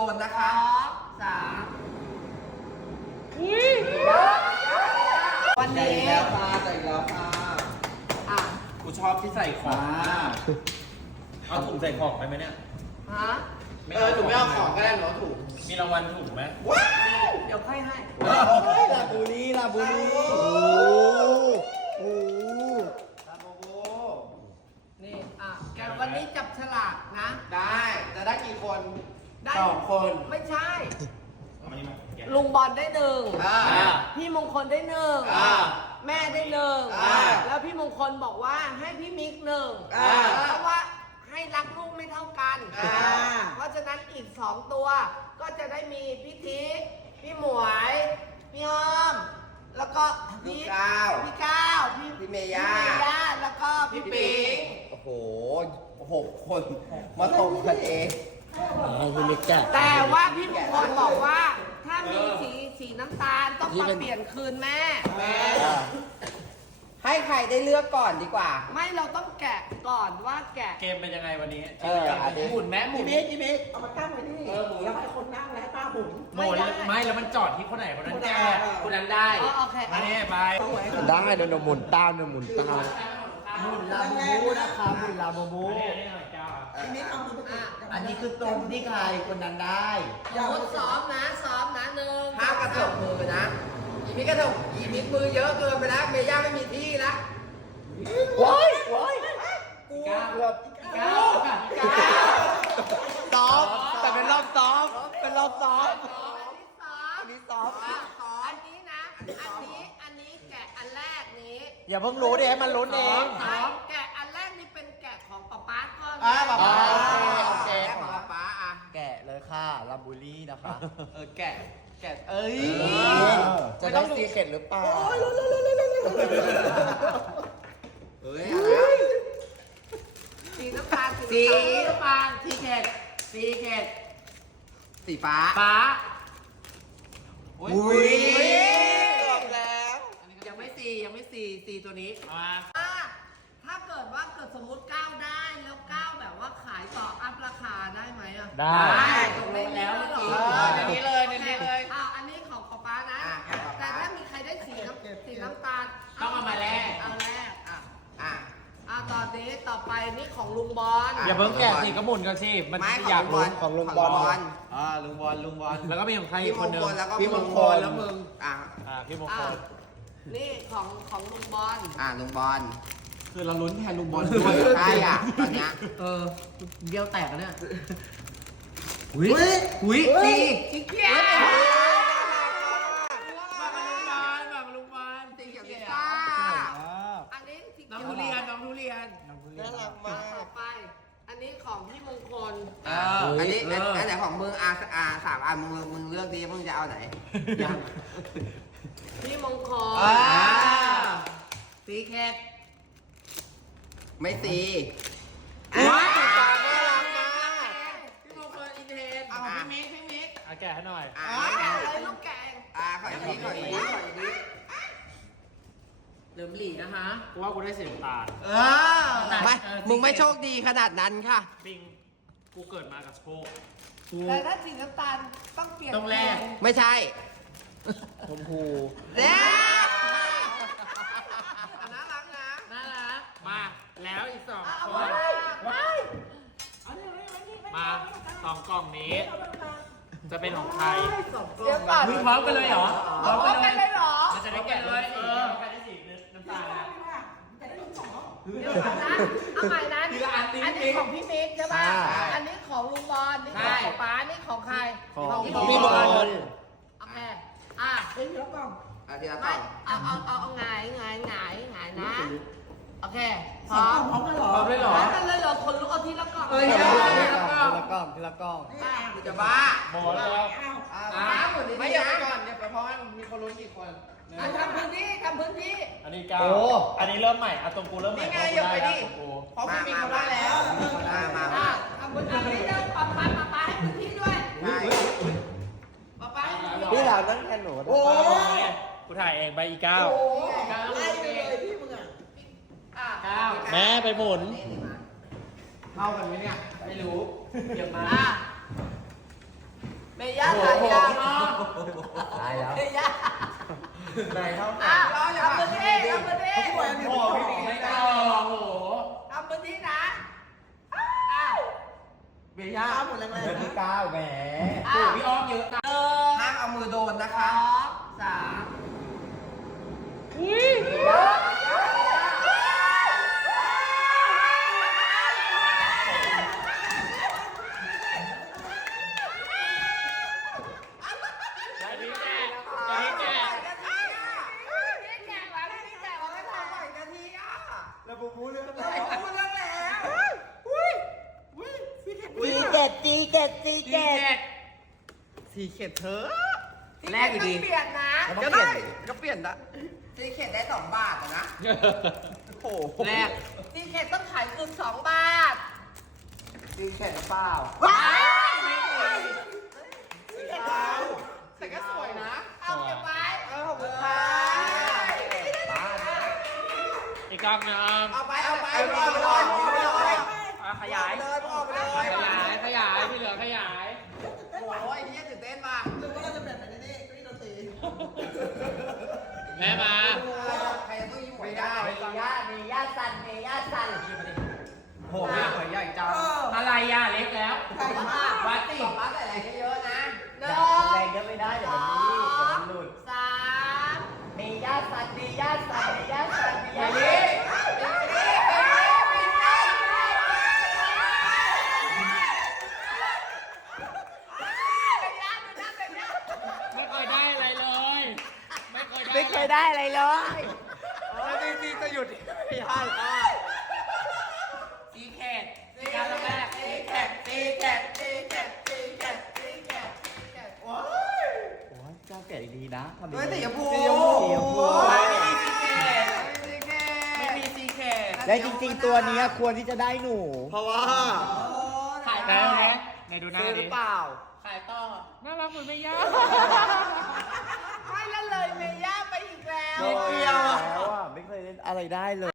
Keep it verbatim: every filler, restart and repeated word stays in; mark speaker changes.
Speaker 1: นนะคะ
Speaker 2: สาม
Speaker 1: วันนี้แล้วค่ะใส่แล้วค่ะอ่ะ
Speaker 3: กูชอบที่ใส่ของเอาถุงใส่ของไปไหมเนี่ย
Speaker 2: ฮะ
Speaker 1: เออถูกไม่เอาของก็ได้หนูถูก
Speaker 3: มีรางวัลถุงไหม
Speaker 1: ว้าว
Speaker 2: เดี๋ยวค่อยให้
Speaker 1: ลาบูรี่ลาบูรี่โอ้โหลาบูบู
Speaker 2: นี่อ่ะแกวันนี้จับฉลากนะ
Speaker 1: ได้จะได้กี่คน
Speaker 2: ได้
Speaker 1: สองคน
Speaker 2: ไม่ใช่
Speaker 3: เอามานี่มาแกะ
Speaker 2: ลุงบอลได้หนึ่ง
Speaker 1: อ่า
Speaker 2: พี่มงคลได้หนึ่ง
Speaker 1: อ่า
Speaker 2: แม่ได้หนึ่ง
Speaker 1: อ่า
Speaker 2: แล้วพี่มงคลบอกว่าให้พี่มิกหนึ่ง
Speaker 1: อ่า
Speaker 2: เพราะว่าให้รักลูกไม่เท่ากัน
Speaker 1: อ่า
Speaker 2: เพราะฉะนั้นอีกสองตัวก็จะได้มีพี่ทิพย์พี่หมวย พี่อ้อม แล้วก็
Speaker 1: พี่
Speaker 2: พี่
Speaker 1: ก้าว
Speaker 2: พี่ก้าวพี่
Speaker 1: พี่เมย่า
Speaker 2: พี่เมย่าแล้วก็พี่ปิง
Speaker 1: โอ้โหหกคนมาตรงกันเอง
Speaker 2: แต่ว่าพี่มงคลบอกว่า ถ้ามีสีสีน้ำตาลต้องมาเปลี่ยนคืนแม่
Speaker 1: แม่ให้ใครได้เลือกก่อนดีกว่า
Speaker 2: ไม่เราต้องแกะก่อนว่าแกะ
Speaker 3: เกมเป็นยังไงวันนี้
Speaker 1: เอออันนี้
Speaker 3: หมุนแม่หมุน
Speaker 1: จิมิจิมิเอามาตั้งไว้ที่เออหมูแล้วให้คนนั่งแล้วให้ป้าหมุน
Speaker 3: หมุนไม่แล้วมันจอดที่คนไหนคนนั้นแกคนนั้นได้
Speaker 2: อ๋อโอเค
Speaker 3: อันนี้ไป
Speaker 1: ได้เดี๋ยวหมุนตามเดี๋ยวหมุนตามหมุนลาบูบูนะคะหมุนลาบูบู
Speaker 3: อันนี้อันนี้หน่อยเจ้า
Speaker 2: อ่ะ
Speaker 1: อันนี้คือตรงที่ใครคนนั้นได้
Speaker 2: สมมติซ้อมนะซ้อมนะหนึ่ง
Speaker 1: ห้ามกระเถิบมือนะอีมิกระเถิบอีมิกมือเยอะเกินไปแล้วเมย่าไม่มีที่ละว้ายว้ายกูเกือบ
Speaker 3: เก้า
Speaker 1: ซ้อมแต่เป็นรอบซ้อมเป็นรอบซ้อม
Speaker 2: อันนี้ซ้อม
Speaker 1: อันนี้ซ้อม
Speaker 2: อันนี้นะ อันนี้อันนี้แกะอันแรกนี้
Speaker 1: อย่าเพิ่งรู้ดิให้มันลุ้นเอง
Speaker 2: ไม่แกะอันแรกนี่เป็นแกะของป๊าป๊าก่อน
Speaker 1: อ่าป๊าป๊า
Speaker 2: โอเค
Speaker 1: ของป๊าป๊าอ่ะแกะเลยค่ะลาบูรี่นะคะเออแกะแกะเอ้ยจะได้ซีเข็ดหรือเปล่าเฮ้ยอะไร
Speaker 2: สีน้ำตาล
Speaker 1: สี
Speaker 2: น้ำตาล
Speaker 1: ซีเข็ดซีเข็ดสีฟ้า
Speaker 2: ฟ้า
Speaker 1: อุ้ยบอกแล้วยังไม่ซียังไม่ซีซีตัวนี้
Speaker 3: มา
Speaker 2: อ่ะถ้าเกิดว่าเกิดสมมติก้าวได้แล้วก้าวแบบว่าขายต่ออัพราคาได้ไหมอ่ะ
Speaker 3: ได้
Speaker 2: ตรงนี้แล้วเมื่อกี้
Speaker 1: เออในนี้เลยในนี้เลย
Speaker 2: อ่ะอันนี้ของป๊าป๊านะ
Speaker 1: อ่ะของป๊าป๊า
Speaker 2: แต่ถ้ามีใครได้สีน้ำสีน้ำตาล
Speaker 3: ต้องเอามาแลก
Speaker 2: เอาแรกอ่ะ
Speaker 1: อ่ะ
Speaker 2: อ่ะต่อนี้ต่อไปนี่ของลุงบอล
Speaker 1: อ่ะ
Speaker 3: อย่าเพิ่งแกะสิก็หมุนกันสิมัน
Speaker 1: ไม้ของ
Speaker 3: อยาก
Speaker 1: ลุงบ
Speaker 3: รู้
Speaker 1: อลของลุงบอล
Speaker 3: อ่าลุงบอลลุงบอลแล้วก็มีของใครอี
Speaker 1: พี่
Speaker 3: ก
Speaker 1: ม
Speaker 3: คน
Speaker 1: ง
Speaker 3: หนึง
Speaker 1: คลแล้วก็
Speaker 3: พี่มงคล
Speaker 1: แล้วมึงอ่ะ
Speaker 3: อ่าพี่มง
Speaker 2: อ่ะ
Speaker 3: คล
Speaker 2: นี่ของของลุงบอล
Speaker 1: อ่ะลุงบอล
Speaker 3: คือเราลุ้นแทนลุงบอล
Speaker 1: ใช่อ่ะตอนเนี้ย
Speaker 3: เออเบี้ยวแตกกันเนี่ย
Speaker 1: อุ้ยอุ้ยจี
Speaker 2: ชิคเกี้ย
Speaker 3: มาลุงบอลมาลุงบอล
Speaker 1: สีเขียวพิซซ่า
Speaker 2: อันนี้สี
Speaker 3: น้อง
Speaker 2: เขียว
Speaker 3: ทุเรียนน้องทุเรียน
Speaker 1: น่ารักมาก
Speaker 2: ต่อไป อันนี้ของพี่มงคล
Speaker 1: อ่าอันนี้อันอันไหนของมึงอ่ะอ่ะสามอันมึงมึงเลือกดีมึงจะเอาไหน
Speaker 3: ยัง
Speaker 2: พี่มงคล
Speaker 1: อ่า
Speaker 3: สีแคท
Speaker 1: ไม่ตี
Speaker 2: ว้า
Speaker 1: สีฟ้าน่ารักมาก
Speaker 2: พี่มงคลอินเทน
Speaker 1: เอาของพี่มิกพี่มิก
Speaker 3: อ่ะแกะให้หน่อย
Speaker 1: อ่ะ
Speaker 2: แกะเลยลูกแกะ
Speaker 1: อ่ะขออีกนิดขออีกนิดขออีกนิด
Speaker 2: เหลือมหลีนะคะ
Speaker 3: กูว่ากูได้สีน้ำตาล
Speaker 1: เออไม่มึงไม่โชคดีขนาดนั้นค่ะ
Speaker 3: ปิงกูเกิดมากับโชค
Speaker 2: แต่ถ้าสีน้ำตาลต้องเปลี่ยน
Speaker 3: ต้องแลก
Speaker 1: ไม่ใช่
Speaker 3: ชมพู
Speaker 1: เนี่ยน่ารักนะ
Speaker 2: น่ารัก
Speaker 3: มาแล้วอีกสอง
Speaker 2: เอา
Speaker 3: ค
Speaker 2: ไว้
Speaker 3: น
Speaker 2: ไว้
Speaker 3: มาสองกล่องนี้ จะเป็นของใคร
Speaker 2: เดี๋ยวก่อน
Speaker 3: มึงพร้อมกันเลยเหรอ
Speaker 2: พร้อมกันเลยเหรอ
Speaker 3: มันจะได้แกะเลยเออใครได้สีน้ำตาลนะ
Speaker 2: เดี๋ยวก่อนนะเอาใหม่นะ
Speaker 3: ทีละอันสิ
Speaker 2: อันนี้ของพี่มิกใช่ป่ะ
Speaker 1: ใช่
Speaker 2: อันนี้ของลุงบอลนี่ของ
Speaker 3: ใช่
Speaker 2: ป๊านี่ของใคร
Speaker 3: ของ
Speaker 2: พี่
Speaker 1: พี่มงคล
Speaker 2: โอเค อ่ะ
Speaker 1: อ่ะทีละก
Speaker 2: ไม่
Speaker 1: ล่อง
Speaker 2: เอาเอาเอาเอาหงายหงายหงายหงายนะ โอเค พร้อม
Speaker 3: พร้อมด้วยเหรอ
Speaker 2: พร้อมกันเลยเหรอคนลุกเอาทีละกล่อง
Speaker 1: เอ้ย
Speaker 2: ที
Speaker 1: ที
Speaker 2: ละ
Speaker 1: ละ
Speaker 2: ก
Speaker 1: ก
Speaker 2: ล่
Speaker 1: ล่
Speaker 2: อ
Speaker 1: อง งทีละกล่องทีละกล่อง
Speaker 2: ป้า
Speaker 1: กูจะบ้า
Speaker 3: หมดแล้ว
Speaker 1: อ่ะไม่เดี๋ยวไปก่อนเดี๋ยวไปเพราะว่ามีคนลุ้นกี่คน
Speaker 2: อ่ะทำพื้นที่ทำพื้นที่
Speaker 3: อันนี้เก้า
Speaker 1: โอ้
Speaker 3: อันนี้เริ่มใหม่อะตรงกูเริ่มใหม่
Speaker 1: นี่ไง
Speaker 3: เพราะกู
Speaker 1: อย่าไปดิ
Speaker 3: แล้วตรงกู
Speaker 1: เพราะพี่มีเขาได้แล้วมามา
Speaker 2: อ่ะ
Speaker 1: มา
Speaker 2: ทำพื้นที่เดินป้าป้าป้าป้าให้พื้นที่ด้วย
Speaker 1: ได้
Speaker 2: ป้าป้าให้พื้นที่
Speaker 1: พี่เรานั่งแทนหนู
Speaker 3: โอ้กูถ่ายเองไปอีกเก้า
Speaker 2: ไล่ไปเลยพี่มึงอ่ะอ่ะ
Speaker 3: เก้าแม่ไปหมุน
Speaker 1: เข้ากันไหมเนี่ย
Speaker 3: ไม่รู้เก็บมา
Speaker 2: อ่ะย่าตายยัง
Speaker 1: ตายแล้ว
Speaker 2: เมย่า
Speaker 1: ไหนเท่าไหร่
Speaker 2: อ่ะทำพื้นที่ทำพื้นที่
Speaker 3: โอ้พี่บิ๊กไม่กล้าโอ้โห
Speaker 2: ทำพื้นที่นะอ้าว
Speaker 1: เมย่าหมดแรงๆพี่ก้าวแหม
Speaker 2: อ้าว
Speaker 3: พี่อ้อมเยอะตา
Speaker 2: หนึ่ง
Speaker 1: ห้ามเอามือโดนนะ
Speaker 2: ส
Speaker 1: คะ
Speaker 2: องสาม
Speaker 3: อุ้ย ได้พี่แก่ได้พี่แก่
Speaker 2: พี่แจกแล้วพี่แจกแล้วไม่ทำ
Speaker 1: แล้วบูบูเรื่องอะไร
Speaker 2: พูดเรื่องแล้ว
Speaker 1: จีเจ็ดจีเจ็ดจี
Speaker 3: ดี
Speaker 1: เจ็ด
Speaker 3: แก่
Speaker 1: สีเข็ดเธอ
Speaker 2: แรกอยู่ดีเปลี่ยนนะ
Speaker 1: ก็ได้ก็เปลี่ยนละสีเข็ดได้สองบาทอะนะโอ้โห
Speaker 3: แรก
Speaker 2: ซีเค็ดต้องขายคืนสองบาท
Speaker 1: สีเข็ดหรือเปล่า
Speaker 2: ว้าย
Speaker 3: ไม่เคย
Speaker 2: ซีเค็ด
Speaker 1: แต่ก็สวยนะ
Speaker 2: เอาเก็บไว้
Speaker 1: เออขอบคุณค่ะ
Speaker 3: อีกกล้องหนึง
Speaker 1: เอาไปเอาไปเอาไปเลยเอาไปเลย
Speaker 3: อ่ะขยาย
Speaker 1: เลยเอาไปเลย
Speaker 3: ขยายขยายที่เหลือขยาย
Speaker 1: โอ้ยเฮียตื่นเต้นมาก
Speaker 3: แม่มา
Speaker 1: ใครจะต้องยิ้มไม่ได้
Speaker 2: เมย่าเมย่าสั่นเมย่าสั่น
Speaker 1: โหไม่หอยใหญ่จัง
Speaker 3: อะไรอ่ะเล็กแล้ว
Speaker 1: วัดสิวัดใส่อะไรเยอะๆนะ
Speaker 2: หนึ่ง
Speaker 1: แรงเยอะไม่ได้เดี๋ยวมันนี่เดี๋ยวมันหลุด
Speaker 2: สาม
Speaker 1: เมย่าสันเมย่าสันเมย่าสันเม
Speaker 2: อย่า
Speaker 1: ย่า
Speaker 2: นี้
Speaker 1: สัน
Speaker 3: ไม่เคยได้อะไรเลย ไม่เคยได้
Speaker 1: ไม่เคยได้อะไรเลยแล้วจริงๆจะหยุดไม่ได้แล้ว
Speaker 3: ซีแคทการละแรก
Speaker 2: ตีแขกตีแขกตีแขกตีแขกตีแขกตีแขก
Speaker 1: โอ้ยเจ้าแก่ดีๆนะทำดีๆ
Speaker 2: เฮ้ยสีชมพู
Speaker 1: สีชมพูสีชมพู
Speaker 2: ไม่มีซีเค็ด
Speaker 3: ไม่มีซีแคท
Speaker 1: และจริงๆ ตัวเนี้ยควรที่จะได้หนู เพราะว่า
Speaker 3: ขายได้ไหมไหนดูหน้า
Speaker 1: ซื้อห
Speaker 3: ดิ
Speaker 1: รือเปล่า
Speaker 3: ขายต่อน่ารักเหมือนไม่ยาก
Speaker 2: ให้แล้วเลยเมย่าไปอีกแล้ว
Speaker 1: ไม่เกี่ยวแล้วอ่ะไม่เคยเล่นอะไรได้เลย